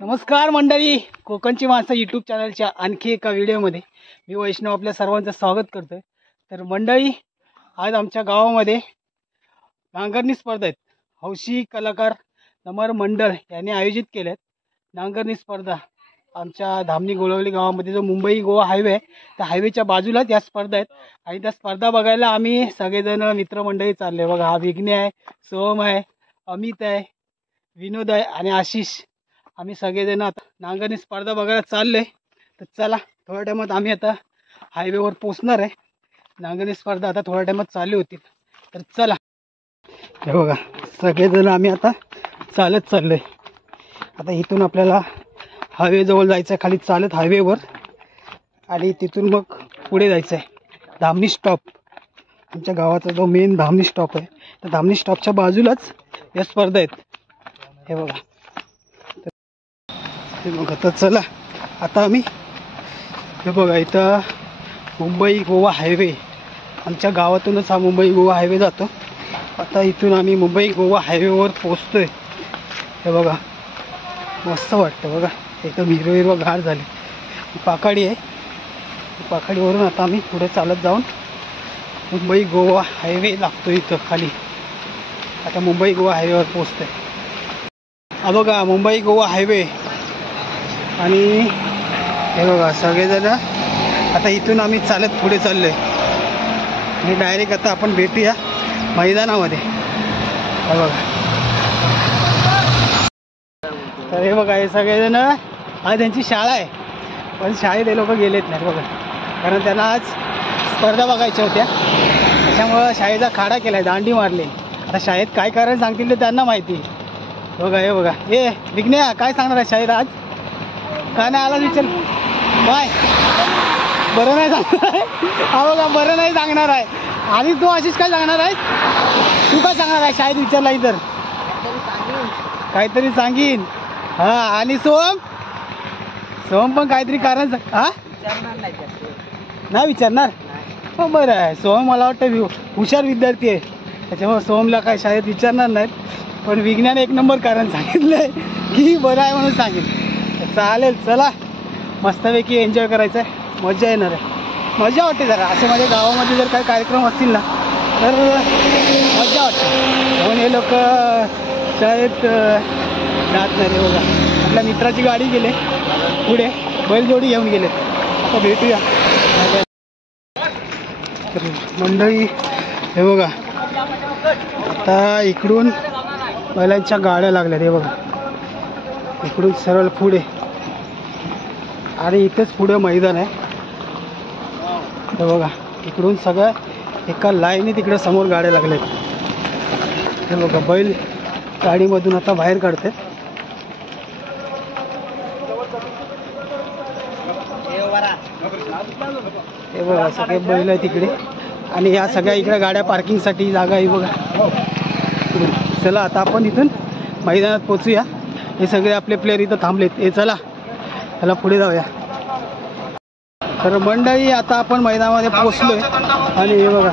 नमस्कार मंडळी, कोकणची माणसं यूट्यूब चॅनलच्या आणखी एका व्हिडिओमध्ये मी वैष्णव आपल्या सर्वांचं स्वागत करतोय। तर मंडळी, आज आमच्या गावामध्ये नांगरणी स्पर्धा आहेत। हौशी कलाकार नमर मंडळ यांनी आयोजित केल्यात नांगरणी स्पर्धा। आमच्या धामणी गोळवली गावामध्ये जो मुंबई गोवा हायवे आहे त्या हायवेच्या बाजूलाच या स्पर्धा आहेत आणि त्या स्पर्धा बघायला आम्ही सगळेजण मित्रमंडळी चालले। बघा, हा विघ्ने आहे, सोहम आहे, अमित आहे, विनोद आहे आणि आशिष। आम्ही सगळेजण आता नांगरणी स्पर्धा बघायला चाललोय। तर चला, थोड्या टायमात आम्ही आता हायवेवर पोहोचणार आहे। नांगरणी स्पर्धा आता थोड्या टायमात चालू होतील, तर चला। हे बघा, सगळेजण आम्ही आता चालत चाललोय। आता इथून आपल्याला हायवे जवळ जायचं आहे, खाली चालत हायवेवर, आणि तिथून मग पुढे जायचं आहे धामणी स्टॉप। आमच्या गावाचा जो मेन धामणी स्टॉप आहे त्या धामणी स्टॉपच्या बाजूलाच या स्पर्धा आहेत। हे बघा, तर चला आता आम्ही, हे बघा, इथं मुंबई गोवा हायवे, आमच्या गावातूनच हा मुंबई गोवा हायवे जातो। आता इथून आम्ही मुंबई गोवा हायवेवर पोचतोय। हे बघा, मस्त वाटतं बघा, एकदम हिरवं हिरवं गार झाली। ही पाखाडी आहे, पाखाडीवरून आता आम्ही पुढे चालत जाऊन मुंबई गोवा हायवे लागतो इथं खाली। आता मुंबई गोवा हायवेवर पोचतोय। हा बघा मुंबई गोवा हायवे, आणि हे बघा सगळेजण आता इथून आम्ही चालत पुढे चाललोय आणि डायरेक्ट आता आपण भेटूया मैदानामध्ये। हे बघा, तर हे बघा, हे सगळेजण, आज त्यांची शाळा आहे पण शाळेत हे लोक गेलेत नाही बघा, कारण त्यांना आज स्पर्धा बघायच्या होत्या, त्याच्यामुळं शाळेचा खाडा केला आहे, दांडी मारली। आता शाळेत काय करायला सांगतील ते त्यांना माहिती। बघा, हे बघा, हे विघ्ने काय सांगणार आहे शाळेत आज? काय नाही आला विचार, काय बरं नाही सांगणार आहे? हा बघा, बरं नाही सांगणार आहे। आणि तू अशीच काय सांगणार आहे? तू काय सांगणार आहे शाळेत विचारला तर? काहीतरी सांगीन। हा, आणि सोहम पण काहीतरी कारण नाही विचारणार? हो, बरं आहे। सोहम मला वाटतं हुशार विद्यार्थी आहे, त्याच्यामुळे सोहमला काय शाळेत विचारणार नाहीत, पण विज्ञाने एक नंबर कारण सांगितलंय की बरं आहे म्हणून सांगितलं। चालेल, चला, मस्तपैकी एन्जॉय करायचं आहे, मजा येणार आहे, मजा वाटते जरा। असे माझ्या गावामध्ये जर काही कार्यक्रम असतील ना तर मजा वाटते, म्हणून हे लोक शाळेत जात नाही। बघा, आपल्या मित्राची गाडी गेले पुढे, बैलजोडी घेऊन गेले। आता भेटूया मंडळी। हे बघा, आता इकडून बैलांच्या गाड्या लागल्या। हे बघा, इकडून सरळ पुढे, आणि इथेच पुढे मैदान आहे। हे बघा, इकडून सगळ्या एका लाईनीत तिकडे समोर गाड्या लागल्यात। हे बघा, बैल गाडीमधून आता बाहेर काढते। हे बघा, सगळे बैल आहे तिकडे, आणि या सगळ्या इकडे गाड्या पार्किंगसाठी जागा आहे बघा। चला, आता आपण इथून मैदानात पोचूया। हे सगळे आपले प्लेयर इथं थांबलेत। हे चला, त्याला पुढे जाऊया। तर मंडळी, आता आपण मैदानामध्ये पोचलोय, आणि हे बघा,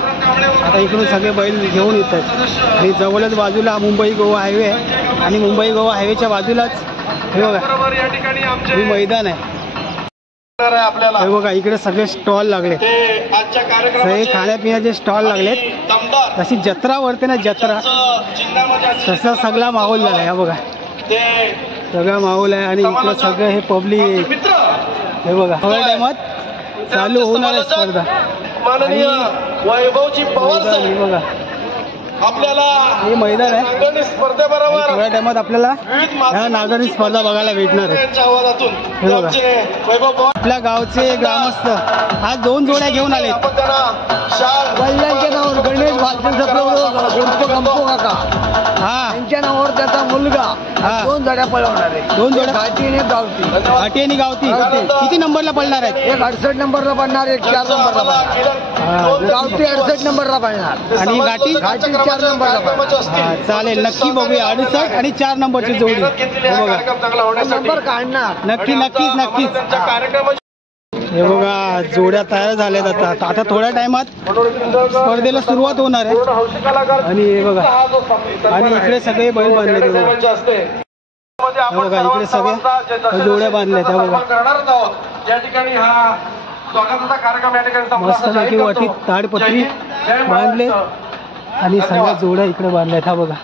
आता इकडून सगळे बैल घेऊन येत आहेत, आणि जवळच बाजूला मुंबई गोवा हायवे आहे, आणि मुंबई गोवा हायवेच्या बाजूलाच हे बघा हे मैदान आहे। हे बघा, इकडे सगळे स्टॉल लागले, सगळे खाण्यापिण्याचे स्टॉल लागलेत। तशी जत्रा भरते ना, जत्रा, तसा सगळा माहोल झाला आहे। हा बघा, सगळा माहोल आहे, आणि इकडं सगळं हे पब्लिक आहे। हे बघा, थोड्या टायमात चालू होणार आहे स्पर्धा, आणि हे बघा, आपल्याला हे मैदान आहे, थोड्या टायमात आपल्याला ह्या नांगरणी स्पर्धा बघायला भेटणार आहे। हे बघा, आपल्या गावचे ग्रामस्थ आज 2 जोड्या घेऊन आले। वडिलांच्या नावावर गणेश गंपू काका, हा, त्यांच्या नावावर त्याचा मुलगा 2 जोड्या पळवणार आहे। 2 जोड्या, घाटी आणि गावठी, घाटी आणि गावठी। किती नंबरला पडणार आहेत? एक 68 नंबरला पडणार, एक 4 नंबरला पडणार। गावठी 68 नंबरला पडणार, आणि घाटी 4 नंबरला पडणार। चालेल, नक्की बघूया। 68 आणि 4 नंबरची जोडी बघा, नंबर काढणार, नक्की नक्कीच नक्कीच। हे बघा, जोड्या तयार झाल्यात। आता थोड्या टायमात स्पर्धेला सुरुवात होणार आहे, आणि हे बघा, आणि इकडे सगळे बैल बांधले। बघा इकडे सगळ्या जोड्या बांधल्या त्या बघा या ठिकाणी हा स्वागताचा कार्यक्रम या ठिकाणी मस्तपैकी वाटीत ताडपत्री बांधले आणि सगळ्या जोड्या इकडे बांधल्यात. हा बघा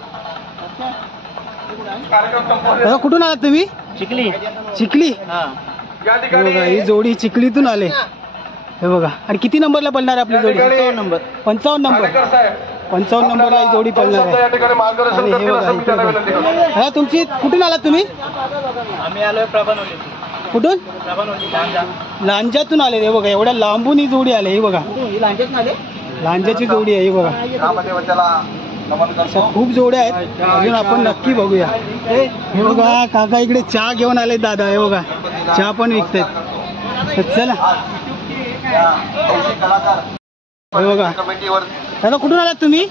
दादा कुठून आलात तुम्ही? चिखली. चिखली या हे बघा ही जोडी चिखलीतून आले. हे बघा आणि किती नंबरला पडणार आहे आपली जोडी? 55 नंबर. 55 नंबरला ही जोडी पडणार आहे. आणि हे बघा इकडे बघा. हा तुमची कुठून आलात तुम्ही? आम्ही आलोय प्रभानवली. कुठून? लांजातून आले. हे बघा एवढ्या लांबून ही जोडी आले. हे बघा लांजाची जोडी आहे. हे बघा अशा खूप जोड्या आहेत. अजून आपण नक्की बघूया. हे बघा काका इकडे चहा घेऊन आले दादा. हे बघा चहा पण विकतायत. चला हे बघा दादा कुठून आलात तुम्ही?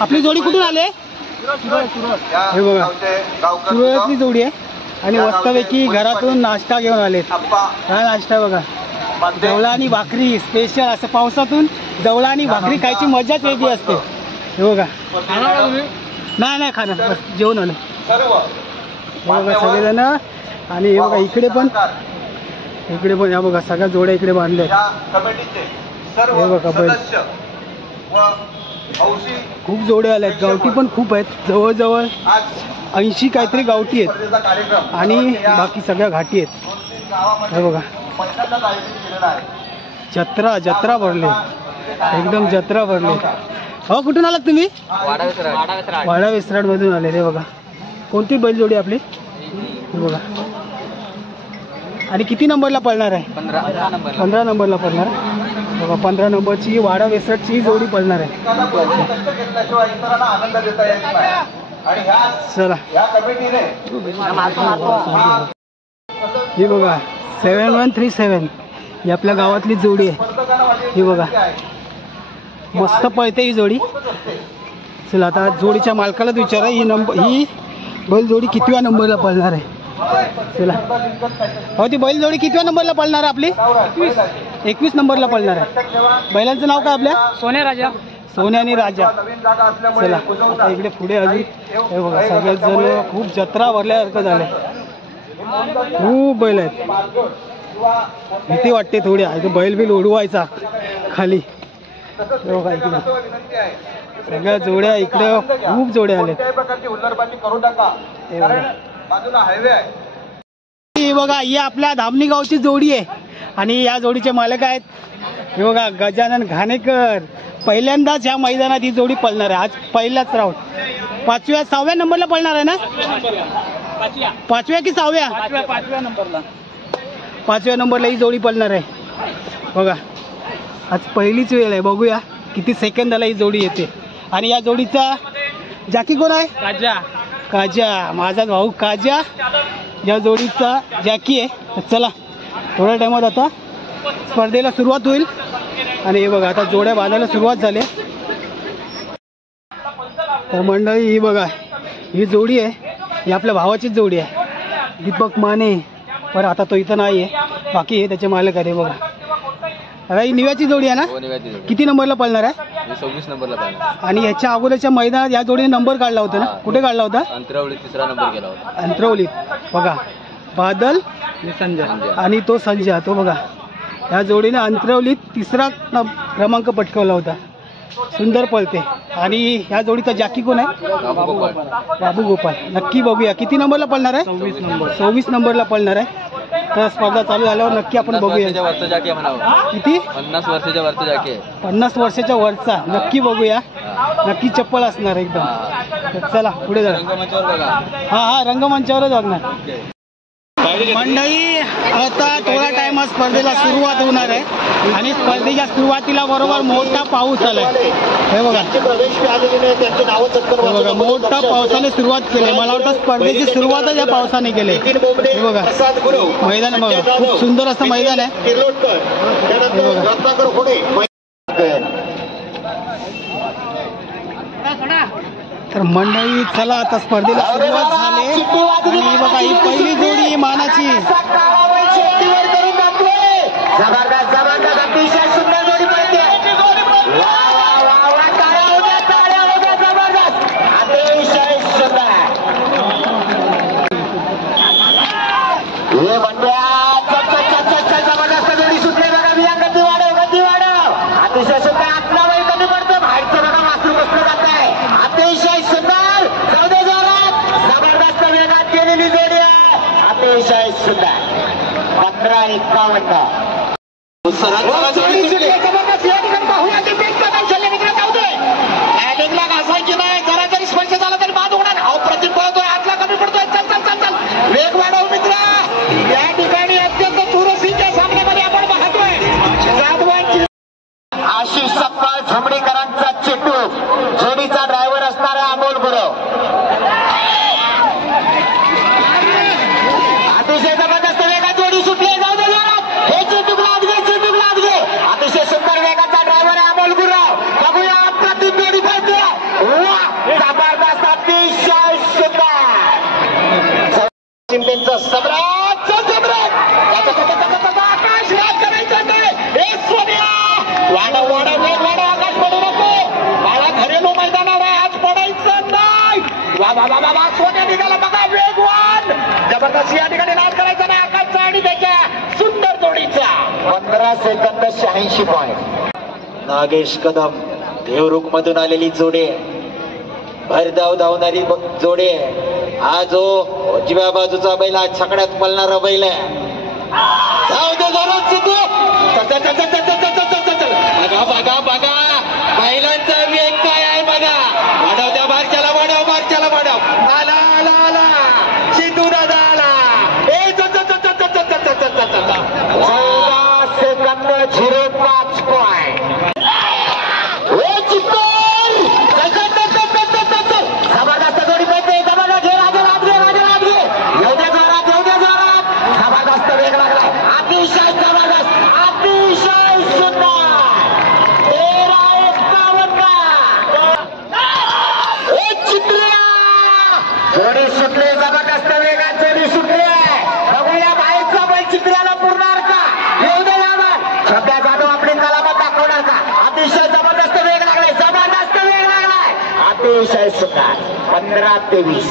आपली जोडी कुठून आले? हे बघा सुरतची जोडी आहे आणि मस्तपैकी घरातून नाश्ता घेऊन आले. काय नाश्ता बघा जवळा आणि भाकरी स्पेशल. असं पावसातून जवळा आणि भाकरी खायची मजाच वेगळी असते. हे बघा नाही खाणार बस जेवण आलं. हे बघा सगळेजण आणि हे बघा इकडे पण या बघा सगळ्या जोड्या इकडे बांधल्या. हे बघा बैल खूप जोड्या आल्यात. गावठी पण खूप आहेत. जवळजवळ 80 काहीतरी गावठी आहेत आणि बाकी सगळ्या घाटी आहेत. हे बघा जत्रा भरले एकदम जत्रा भरले. हो कुठून आलात तुम्ही? वाडा विसराड मधून आले. हे बघा कोणती बैलजोडी आपली? हे बघा आणि किती नंबरला पळणार आहे? 15 नंबरला पळणार आहे. बघा 15 नंबरची वाडा विसराडची ही जोडी पळणार आहे. चला ही बघा 7137 ही आपल्या गावातली जोडी आहे. ही बघा मस्त पळते ही जोडी. चला आता जोडीच्या मालकालाच विचारा ही बैल जोडी कितव्या नंबरला पळणार आहे. चला हो ती बैल जोडी कितव्या नंबरला पळणार आहे आपली? 21 नंबरला पळणार आहे. बैलांचं नाव काय आपल्या? सोन्या आणि राजा. चला आता इकडे पुढे अजून हे बघा सगळ्यात जण खूप जत्रा भरल्यासारखं झालं. खूप बैल आहेत. भीती वाटते थोडी. बैल बिल उडवायचा खाली. बघा इकडे सगळ्या जोड्या इकडे खूप जोड्या आल्या. हे बघा ही आपल्या धामणी गावची जोडी आहे आणि या जोडीचे मालक आहेत हे बघा गजानन घाणेकर. पहिल्यांदाच या मैदानात ही जोडी पळणार आहे. आज पहिलाच राऊंड 6व्या नंबरला पळणार आहे ना? 5व्या की 6व्या? 5व्या नंबरला ही जोडी पळणार आहे. बघा आज पहिलीच वेळ आहे. बघूया किती सेकंदाला ही जोडी येते. आणि या जोडीचा जाकी कोण आहे? काजा माझा भाऊ काजा या जोडीचा जॅकी आहे. चला थोड्या टायमात आता स्पर्धेला सुरुवात होईल. आणि हे बघा आता जोड्या बांधायला सुरुवात झाली. तर मंडळी ही बघा ही जोडी आहे ही आपल्या भावाचीच जोडी आहे. दीपक माने पर आता तो इथं नाही आहे. बाकी हे त्याचे मालक आहे. बघा आता ही निव्याची जोडी आहे ना? किती नंबरला पळणार आहे? 26 नंबरला पळणार. आणि ह्याच्या अगोदरच्या मैदानात या जोडीने नंबर काढला होता ना? कुठे काढला होता? अंतरावलीत 3रा नंबर केला होता. अंतरावलीत बघा बादल आणि तो संजय. तो बघा या जोडीने अंतरावलीत 3रा क्रमांक पटकावला होता. सुंदर पळते. आणि ह्या जोडीचा जॅकी कोण आहे? बाबू गोपाल. नक्की बघूया किती नंबरला पळणार आहे? 26 नंबरला पळणार आहे. तर स्पर्धा चालू झाल्यावर नक्की आपण बघूया. किती? 50 वर्षाच्या वरचा जॅकी आहे. 50 वर्षाच्या वरचा. नक्की बघूया. नक्की चप्पल असणार एकदम. तर चला पुढे जा. हा रंगमंचावरच बघणार. मंडळी आता थोडा टाइम स्पर्धेला सुरुवात होणार आहे आणि स्पर्धेच्या सुरुवातीला बरोबर मोठा पाऊस आलाय. हे बघा मोठा पावसाने सुरुवात केली. मला वाटतं स्पर्धेची सुरुवातच या पावसाने केली. हे बघा मैदान बघा खूप सुंदर असं मैदान आहे. तर मंडळी चला आता स्पर्धेला सुरुवात झाली. आणि बघा ही पहिली जोडी मानाची. हे बंड्या जबरदस्त जोडी सुटले बघा. मी गती वाढव अतिशय सुंदर. आतला वय कमी पडतो, बाहेरचं बघा वासरू बसलं जात आहे. अतिशय सुंदर. जाऊ दे जोरात. जबरदस्त वेगात गेलेली जोडी आहे. अतिशय सुंदर. 15-51. जोडी सुटली जबरदस्त. या ठिकाणी पाहूया ते बेस्ट कौशल्य मित्र. जाऊ दे लिंगला घासायची नाही. जरा जरी स्पर्श झाला तरी बाद होणार. अहो प्रतिक पळतोय, आतला कमी पडतोय. चल वेग वाढव मित्र. या ठिकाणी अत्यंत चुरशीच्या सामन्यामध्ये आपण पाहतोय जाधवांची. आशिष सपकाळ झोमडेकरांचा चेटू, जोडीचा ड्रायव्हर असणारा अमोल गुरव. अतिशय जबरदस्त वेगात जोडी सुटली. जाऊ दे जोरात. हे चेटूक लाद घे. अतिशय सुंदर वेगाचा ड्रायव्हर आहे अमोल गुरव. बघूया अप्रतिम जोडी पळते. वा जबरदस्त. अतिशय सुंदर. चिमटेंचं सम्राट आकाश राज करायचं नाही. हे सोन्या वाढव आकाश पडू नको. बाळा घरेलो मैदानावर आज पडायचं नाही. वा सोन्या निघाला बघा. वेगवान जबरदस्त. या ठिकाणी नाद करायचा नाही आकाशचा आणि त्याच्या सुंदर जोडीचा. 15 सेकंद 86 पॉईंट. नागेश कदम देवरुख मधून आलेली जोडी, भरधाव धावणारी जोडी. हा जो उजव्या बाजूचा बैल, आज छकड्यात पळणारा बैल आहे. जाऊ दे जोरात सुटू. बघा बैलांचा वेग काय आहे बघा. वाढव त्या बारच्याला वाढव. आला सिद्धू दादा आला. 14 सेकंद 05 पॉईंट. जबरदस्त जोडी पडते. जबरदस्त घे. येऊ दे जोरात. जबरदस्त वेग लागलाय. अतिशय जबरदस्त. अतिशय सुंदर. 13-51. चित्रिया जोडी सुटली. जबरदस्त वेगात जोडी सुटली आहे. बघूया बाहेरचा बैल चित्र्याला पुरणार का. येऊ दे यावर. सध्या जाधव आपली कलाबाद दाखवणार का. अतिशय जबरदस्त वेग लागलाय. अतिशय सुंदर. 15-23.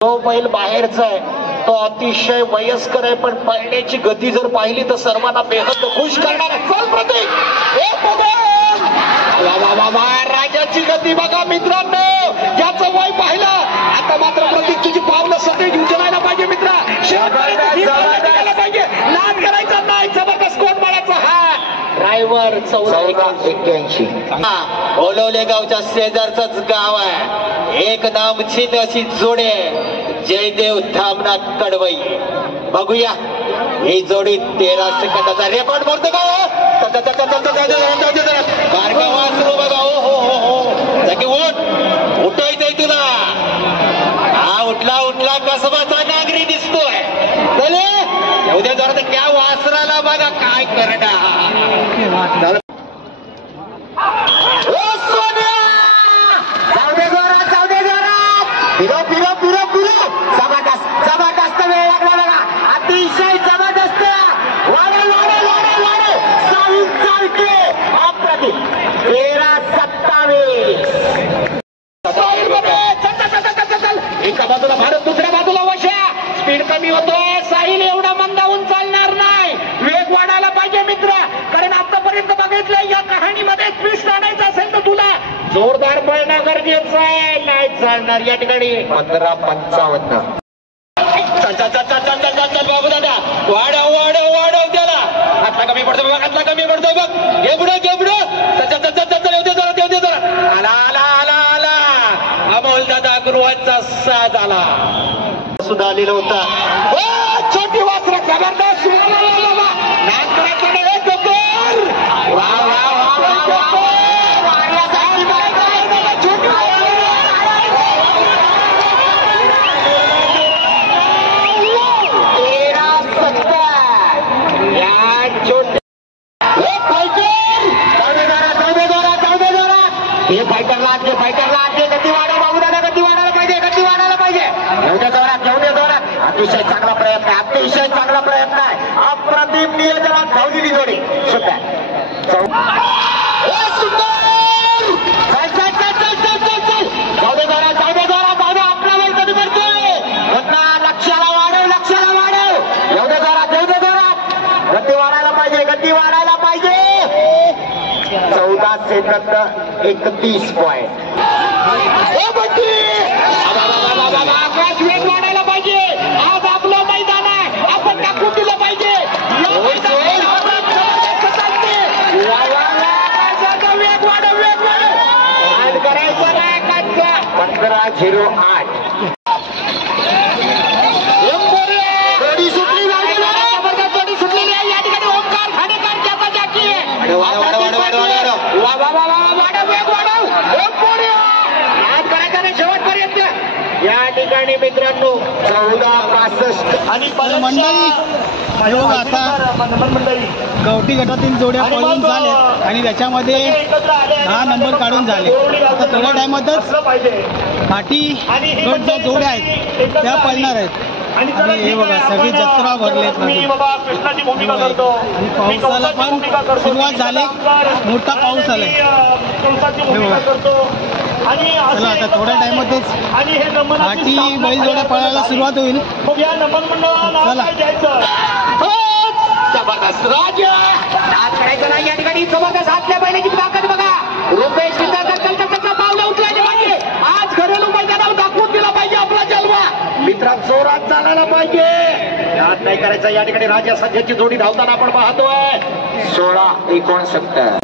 तो बैल बाहेरचा आहे, तो अतिशय वयस्कर आहे, पण पळण्याची गती जर पाहिली तर सर्वांना बेहद खुश करणार आहे. चल प्रतीक. राजाची गती बघा मित्रांनो. ज्याचं वय पाहिलं. आता मात्र प्रतीक तुझी पावलं सदैव उचलायला पाहिजे मित्रा. पाहिजे. नाद करायचा नाही. जबरदस्त कोण बाळाचा हा ड्रायव्हर. 14-81. ओलवले गावच्या शेजारचंच गाव आहे. एक नामचीन अशी जोडी आहे. जयदेव धामना कडवई. बघूया ही जोडी 13 सेकंदाचा रेकॉर्ड मोडतो का. बारका वासरू बघा. हो जागी उठायचंय तुला. हा उठला कसबाचा नागरी दिसतोय. चले उद्या जरा त्या वासराला बघा काय करणार. जाऊ दे जोरात. फिरो. जबरदस्त वेळ लागला बघा. अतिशय जबरदस्त. वाढव. चालते. अप्रतिम. 13-27. एका बाजूला भारत, दुसऱ्या बाजूला वशा. स्पीड कमी होतोय. साहिल एवढा मंदावून चालणार नाही. वेग वाढायला पाहिजे मित्र. कारण आतापर्यंत बघितलं या कहाणीमध्ये ट्विस्ट आणायचं असेल तर तुला जोरदार पळणं गरजेचं आहे. नाही चालणार या ठिकाणी. 15-55. चल बाबू दादा. वाढव त्याला. हातला कमी पडतोय बघ. घे पुढं. येऊ दे जरा. आला. अमोल दादा गृहाचा साथ आला सुद्धा आलेला होता. छोटी वासरा जबरदस्त. नाद करायचं नाही. अतिशय चांगला प्रयत्न आहे. अप्रतिम नियोजनात धावलेली जोडी सुद्धा. जाऊ दे आपला वेळ कधी पडतोय. पुन्हा लक्षाला वाढव. एवढं जरा 16:31 पॉइंट. आकाश वेग वाढायला पाहिजे. आज आपलं मैदान आहे, आपण टाकून दिलं पाहिजे. वेग वाढ आज करायचं नाही आकाशचा. 15:08. या ठिकाणी मित्रांनो 14:65 आणि मंडळी आता गावठी गटातील जोड्या पळून झाल्या आणि त्याच्यामध्ये 10 नंबर काढून झाले. आता थोड्या टायमातच घाटी गट ज्या जोड्या आहेत त्या पळणार आहेत. आणि हे बघा सगळी जत्रा भरले आणि पावसाला पण सुरुवात झाली. मोठा पाऊस आलाय. हे बघा चला आता थोड्या टायमातच घाटी बैलजोड्या पळायला सुरुवात होईल. चला जबरदस्त राजा आज करायचं नाही. या ठिकाणी जबरदस्त हातल्या बैलाची ताकद बघा. रुपेश पावलं उचलायचे पाहिजे. आज घरेलू मैदानावर दाखवून दिला पाहिजे आपला जलवा. मित्रा जोरात चालायला पाहिजे. आज नाही करायचं. या ठिकाणी राजा सध्याची जोडी धावताना आपण पाहतोय. 16:69.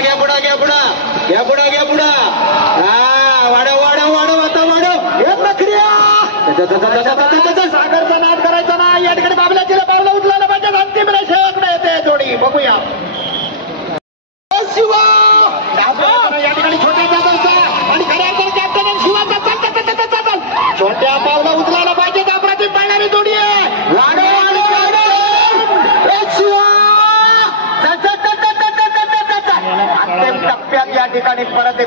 घ्या पुढा वाढव आता वाढव. सागरचा नाद करायचा ना. या ठिकाणी बाबल्याची पावलं उचलायला पाहिजे. अंतिम रेषेकडे येते जोडी. बघूया शिवा या ठिकाणी छोट्या जागाचा आणि खऱ्या कॅप्टन शिवाचा छोट्या पावलं उचलायला पाहिजे. अप्रतिम पाळणारी जोडी आहे. अंतिम टप्प्यात या ठिकाणी परत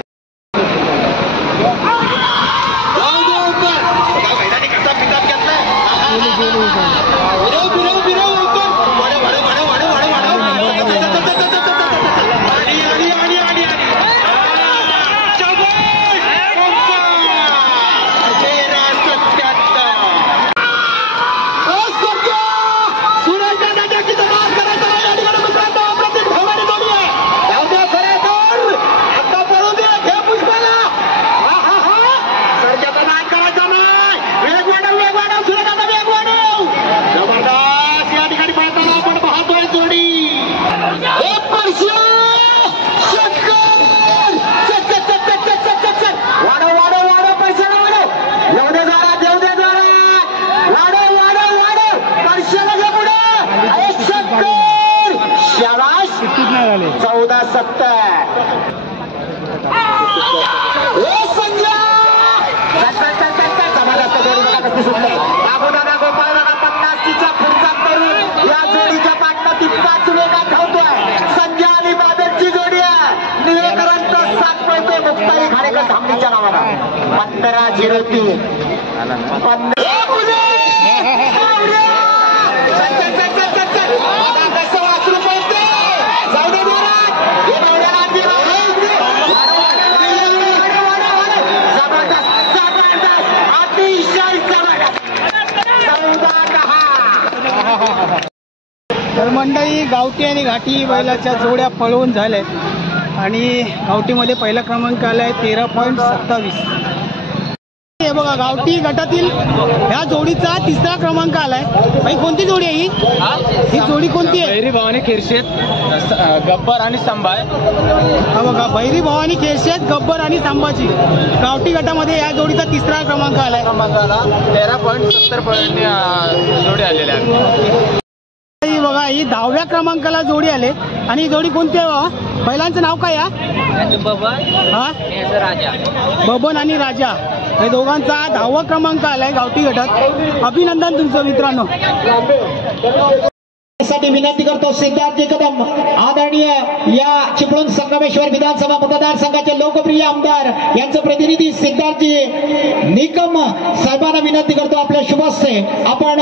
धामणीच्या नावाला 15:03. तर मंडळी गावठी आणि घाटी बैलाच्या जोड्या पळवून झाल्यात आणि गावठीमध्ये पहिला क्रमांक आला आहे 13.27. हे बघा गावठी गटातील ह्या जोडीचा 3रा क्रमांक आलाय. भाई कोणती जोडी आहे ही जोडी कोणती आहे? भैरी भवानी खिरशेत गब्बर आणि संभा. हा बघा भैरी भवानी खिरशेत गब्बर आणि संभाची गावठी गटामध्ये या जोडीचा 3रा क्रमांक आलाय. 13.70 जोडी आलेल्या आहेत. बघा ही 10व्या क्रमांकाला जोडी आले आणि ही जोडी कोणती आहे बाबा? बैलांचं नाव काय या? हा बबन आणि राजा हे दोघांचा 10वा क्रमांक आलाय गावठी गटात. अभिनंदन तुमचं मित्रांनो. साठी विनंती करतो सिद्धार्थजी कदम आदरणीय या चिपळूण संगमेश्वर विधानसभा मतदारसंघाचे लोकप्रिय आमदार यांचं प्रतिनिधी सिद्धार्थजी निकम साहेबांना विनंती करतो आपल्या शुभस्ते आपण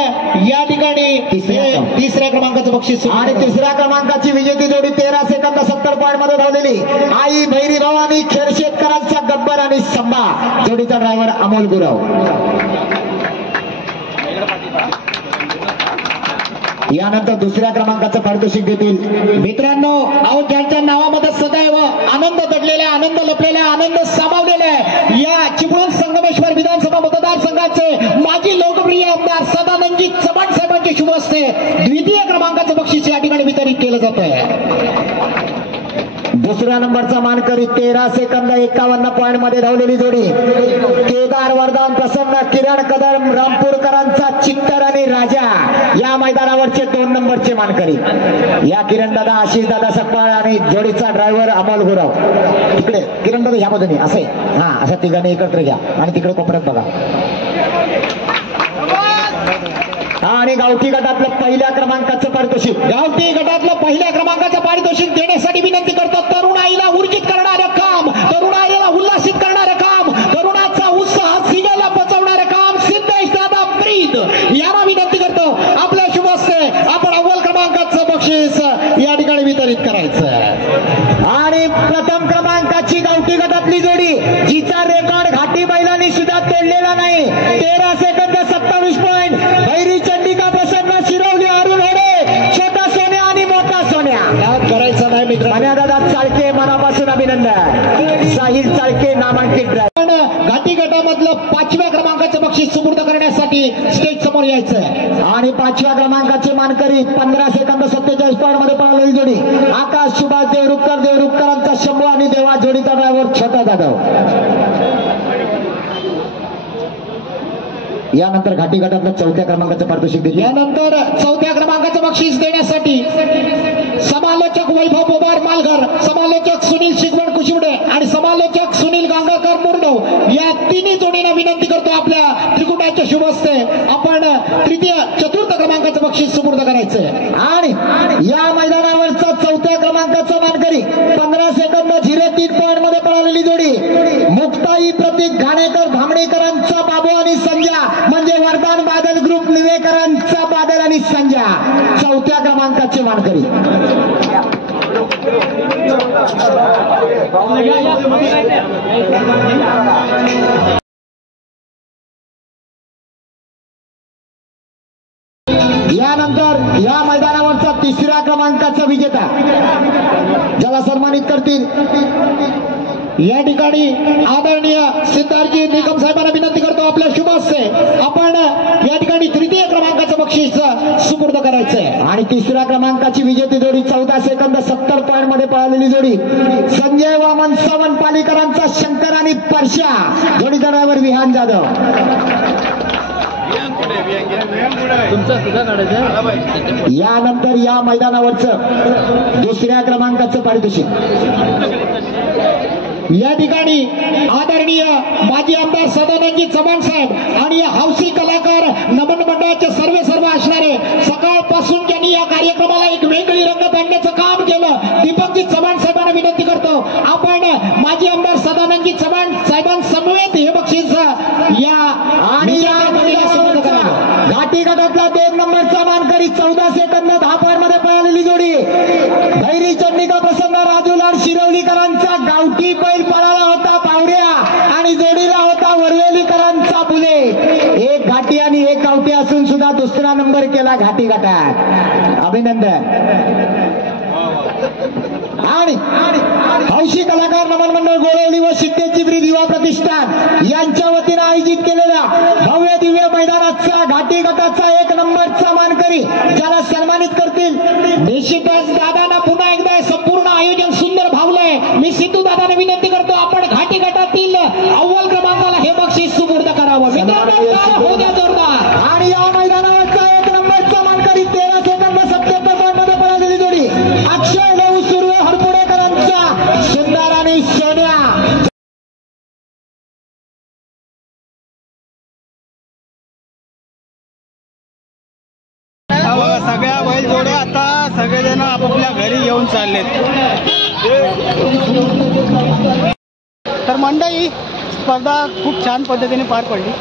या ठिकाणी 3ऱ्या क्रमांकाचं बक्षीस आणि 3ऱ्या क्रमांकाची विजेती जोडी 13 सेकंद 70 पॉइंट मध्ये धावलेली आई भैरी भवानी खेरशेतकरांचा गब्बर आणि संभा जोडीचा ड्रायव्हर अमोल गुरव. यानंतर दुसऱ्या क्रमांकाचं पारितोषिक देतील मित्रांनो. अहो ज्यांच्या नावामध्ये सदैव आनंद दडलेला, आनंद लपलेला, आनंद सामावलेला आहे, या चिपळूण संगमेश्वर विधानसभा मतदारसंघाचे माजी लोकप्रिय आमदार सदानंदजी चव्हाण साहेबांचे शुभ हस्ते द्वितीय क्रमांकाचं बक्षीस या ठिकाणी वितरित केलं जात आहे. दुसऱ्या नंबरचा मानकरी 13 सेकंद 51 पॉइंट मध्ये धावलेली जोडी केदार वरदान प्रसन्न किरण कदम रामपूरकरांचा चित्तर आणि राजा या मैदानावरचे 2 नंबरचे मानकरी. या किरण दादा, आशिष दादा सकपाळ आणि जोडीचा ड्रायव्हर अमोल गुरव. तिकडे किरण दादा ह्या बाजूने असे, हा अशा तिघांनी एकत्र घ्या आणि तिकडे कोपऱ्यात बघा. आणि गावठी गटातलं पहिल्या क्रमांकाचं पारितोषिक, गावठी गटातलं पहिल्या क्रमांकाचं पारितोषिक देण्यासाठी विनंती करतो. तरुणाईला ऊर्जित करणारं काम, तरुणाईला उल्हासित करणारं काम, तरुणाचा उत्साह सिगेला पचवणारं काम सिद्धेश दादा प्रीत यांना विनंती करतो. आपल्या शुभ हस्ते आपण अव्वल क्रमांकाचं बक्षीस या ठिकाणी वितरित करायचं. आणि प्रथम क्रमांकाची गावठी गटातली जोडी जिचा रेकॉर्ड घाटी बैलांनी सुद्धा तोडलेला नाही. 13 सेकंद 27 पॉइंट. भैरी चंडिका प्रसन्न शिरवली अरुण होडे, छोटा सोन्या आणि मोठा सोन्या. करायचं नाही मित्र. दादा चाळके मनापासून अभिनंदन. साहिल चाळके नामांकित ड्रायव्हर. घाटी गटामधलं 5व्या क्रमांकाचं बक्षीस सुपूर्द करण्यासाठी स्टेज समोर यायचं. आणि 5व्या क्रमांकाचे मानकरी 15 सेकंद 47 पॉइंट मध्ये पळालेली जोडी आकाश सुभाष देवरुखकरांचा शंभू आणि देवा जोडीचा ड्रायव्हर छोटा जाधव. यानंतर घाटी गटातलं 4थ्या क्रमांकाचं पारितोषिक दिले. यानंतर 4थ्या क्रमांकाचं बक्षीस देण्यासाठी समालोचक वैभव पोबार मालघर, समालोचक सुनील शिकवण कुशिवडे आणि समालोचक सुनील गांगाकर मुरडव या तिन्ही जोडींना विनंती करतो. आपल्या त्रिकुटाच्या शुभ हस्ते आपण चतुर्थ क्रमांकाचं बक्षीस सुपूर्द करायचंय. आणि या मैदानावरचा 4थ्या क्रमांकाचा मानकरी 15 सेकंद 03 पॉइंट मध्ये पळालेली जोडी मुक्ताई प्रतीक घाणेकर धामणेकरांचा बाबू आणि संजय म्हणजे वरदान बादल ग्रुप निवेकरांचा बादल आणि संजय 4थ्या क्रमांकाचे मानकरी. यानंतर या मैदानावरचा 3ऱ्या क्रमांकाचा विजेता ज्याला सन्मानित करतील या ठिकाणी आदरणीय सिद्धार्थजी निकम साहेबांना विनंती करतो. आपल्या शुभ हस्ते आपण या ठिकाणी 3य क्रमांकाचं बक्षीस सुपूर्द करायचंय. आणि 3ऱ्या क्रमांकाची विजेती जोडी 14 सेकंद 70 पॉइंट मध्ये पळालेली जोडी संजय वामन सावंत पालीकरांचा शंकर आणि परशा जोडीचा ड्रायव्हर विहान जाधव. यानंतर या मैदानावरचं 2ऱ्या क्रमांकाचं पारितोषिक या ठिकाणी आदरणीय माजी आमदार सदानंदजी चव्हाण साहेब आणि या हौसी कलाकार नमन मंडळाचे सर्व असणारे सकाळपासून ज्यांनी या कार्यक्रमाला एक वेगळी रंगत आणण्याचं काम केलं दीपकजी चव्हाण साहेबांना विनंती करतो. आपण माजी आमदार सदानंदजी चव्हाण साहेबांसमवेत हे बक्षीस या आणि घाटी गटातला 2 नंबरचा मानकरी 14 सेकंद 10 पॉइंट मध्ये पळालेली जोडी भैरी चंडिका प्रसन्न राजूलाल शिरवलीकरांचा गावठी बैल पळाला होता पावड्या आणि जोडीला होता वरवेलीकरांचा बुले. एक घाटी आणि एक गावठी असून सुद्धा 2रा नंबर केला घाटी गटात. अभिनंदन. आणि हौशी कलाकार नमन मंडळ गोळवली व सिद्धेची ब्रीद युवा प्रतिष्ठान यांच्या वतीने आयोजित केलेल्या भव्य दिव्य मैदानाचा घाटी गटाचा 1 नंबरचा मानकरी ज्याला सन्मानित करतील निश्चितच दादांना पुन्हा एकदा संपूर्ण आयोजन सुंदर भावलंय. मी सिद्धू दादांना विनंती करतो आपण घाटी गटातील अव्वल क्रमांकाला हे बक्षीस सुपूर्द करावं. होऊ द्या जोरदार. आणि या मैदानावरचा 1 नंबरचा मानकरी 13 सेकंद 77 पॉइंट मध्ये पळालेली जोडी अक्षय भाऊ सुर्वे हरपुडेकरांचा सुंदर आणि सोन्या. सगळ्या बैल जोड्या आता सगळेजण आपापल्या घरी येऊन चाललेत. तर मंडळी स्पर्धा खूप छान पद्धतीने पार पडली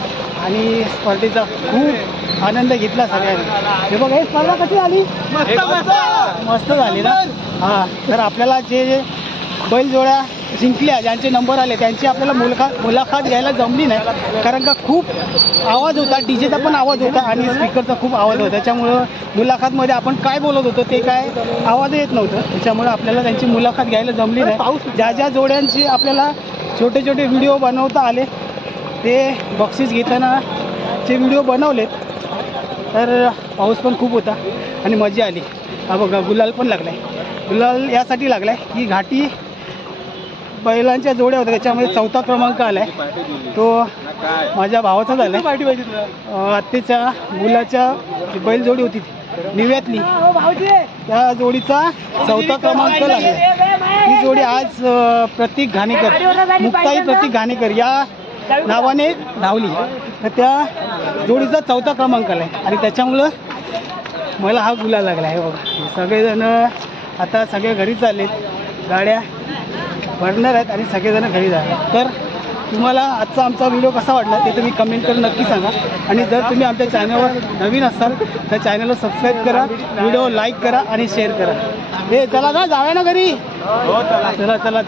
आणि स्पर्धेचा खूप आनंद घेतला सगळ्यांनी. हे बघा ही स्पर्धा कशी आली मस्त झाली ना. हां तर आपल्याला जे बैल जोड्या जिंकल्या, ज्यांचे नंबर आले त्यांची आपल्याला मुलाखत घ्यायला जमली नाही, कारण का खूप आवाज होता, डीजेचा पण आवाज होता आणि स्पीकरचा खूप आवाज होता. त्याच्यामुळं मुलाखतमध्ये आपण काय बोलत होतो ते काय आवाज येत नव्हतं. त्याच्यामुळं आपल्याला त्यांची मुलाखत घ्यायला जमली नाही. ज्या ज्या जोड्यांची आपल्याला छोटे छोटे व्हिडिओ बनवता आले ते बक्षीस घेतानाचे व्हिडिओ बनवलेत. तर पाऊस पण खूप होता आणि मजा आली. हा बघा गुलाल पण लागला आहे. गुलाल यासाठी लागला आहे की घाटी बैलांच्या जोड्या होत्या, त्याच्यामध्ये 4था क्रमांक आला आहे. तो माझ्या भावाचा झाला आहे. आत्तेच्या मुलाच्या बैल जोडी होती निव्यातली, त्या जोडीचा 4था क्रमांक लागला. ही जोडी आज प्रतीक घाणेकर, मुक्ताई प्रतीक घाणेकर या नावाने धावली. तर त्या जोडीचा 4था क्रमांक आला आहे आणि त्याच्यामुळं मला हा गुलाल लागला आहे. बघा सगळेजण आता सगळे घरी चाललेत, गाड्या भरणार आहेत आणि सगळेजण घरी जाणार. तर तुम्हाला आजचा आमचा व्हिडिओ कसा वाटला ते तुम्ही कमेंट करून नक्की सांगा. आणि जर तुम्ही आमच्या चॅनलवर नवीन असाल तर चॅनलला सबस्क्राईब करा, व्हिडिओ लाईक करा आणि शेअर करा. हे चला ना, जाऊया ना घरी. चला चला चला.